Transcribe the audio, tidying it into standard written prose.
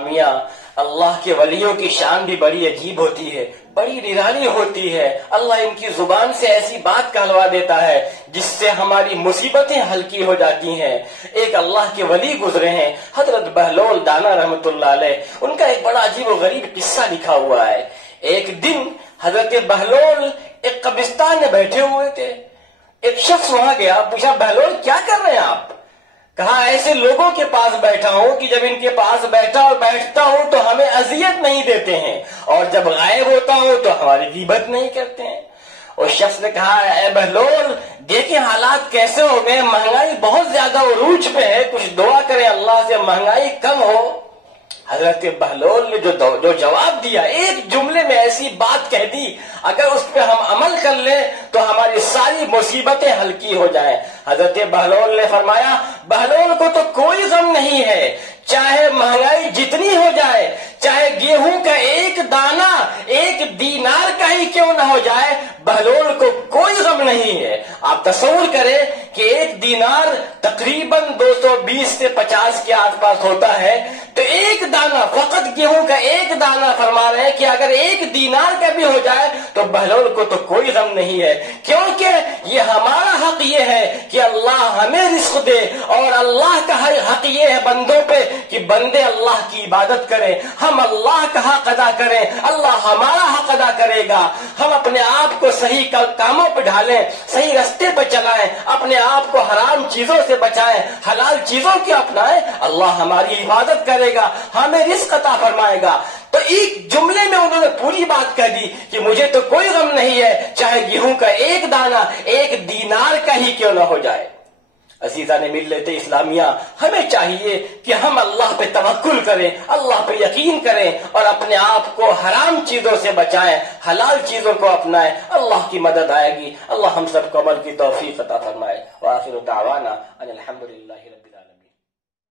میاں اللہ کے ولیوں کی شان بھی بڑی عجیب ہوتی ہے، بڑی نرالی ہوتی ہے۔ اللہ ان کی زبان سے ایسی بات کہلوا دیتا ہے جس سے ہماری مصیبتیں ہلکی ہو جاتی ہیں۔ ایک اللہ کے ولی گزرے ہیں حضرت بہلول دانا رحمت اللہ علیہ، ان کا ایک بڑا عجیب و غریب قصہ لکھا ہوا ہے۔ ایک دن حضرت بہلول ایک قبرستان میں بیٹھے ہوئے تھے، ایک شخص وہاں گیا، پوچھا بہلول کیا کر رہے ہیں آپ؟ کہا ایسے لوگوں کے پاس بیٹھا ہوں کہ جب ان کے پاس بیٹھتا ہوں تو ہمیں اذیت نہیں دیتے ہیں، اور جب غائب ہوتا ہوں تو ہماری غیبت نہیں کرتے ہیں۔ اس شخص نے کہا اے بہلول دیکھیں حالات کیسے ہو گئے، مہنگائی بہت زیادہ عروج پہ ہے، کچھ دعا کریں اللہ سے مہنگائی کم ہو۔ حضرت بہلول نے جو جواب دیا، ایک جملے میں ایسی بات کہہ دی اگر اس پہ ہم عمل کر لیں تو ہماری ساری مصیبتیں ہلکی ہو جائیں۔ حضرت بہلول نے فرمایا بہلول کو تو کوئی غم نہیں ہے، چاہے مہنگائی جتنی ہو جائے، چاہے گیہوں کا ایک دانہ ایک دینار کا ہی کیوں نہ ہو جائے، بہلول کو کوئی غم نہیں ہے۔ آپ تصور کریں کہ ایک دینار تقریباً 220 سے 50 کے آس پاس ہوتا ہے، تو ایک دانہ، فقط گیہوں کا ایک دانہ فرما رہے ہیں کہ اگر ایک دینار کا بھی ہو جائے تو بہلول کو تو کوئی غم نہیں ہے، کیونکہ یہ ہمارا حق یہ ہے کہ اللہ ہمیں رزق دے، اور اللہ کا حق یہ ہے بندوں پہ کہ بندے اللہ کی عبادت کریں، ہم اللہ کا حق ادا کریں، اللہ ہمارا حق ادا کرے گا۔ ہم اپنے آپ کو صحیح کاموں پہ ڈھالیں، صحیح رستے پہ چلائیں، اپنے آپ کو حرام چیزوں سے بچائیں، حلال چیزوں کی اپنائیں، اللہ ہماری عبادت کرے گا، ہمیں رزق عطا فرمائے گا۔ تو ایک جملے میں انہوں نے پوری بات کہہ دی کہ مجھے تو کوئی غم نہیں ہے، چاہے گیہوں کا ایک دانہ ایک دینار کا ہی کیوں نہ ہو جائے۔ عزیزان ملت اسلامیہ، ہمیں چاہیے کہ ہم اللہ پہ توکل کریں، اللہ پہ یقین کریں، اور اپنے آپ کو حرام چیزوں سے بچائیں، حلال چیزوں کو اپنائیں، اللہ کی مدد آئے گی۔ اللہ ہم سب کو عمل کی توفیق عطا فرمائے۔ وآخر دعوانا ان الحمدللہ رب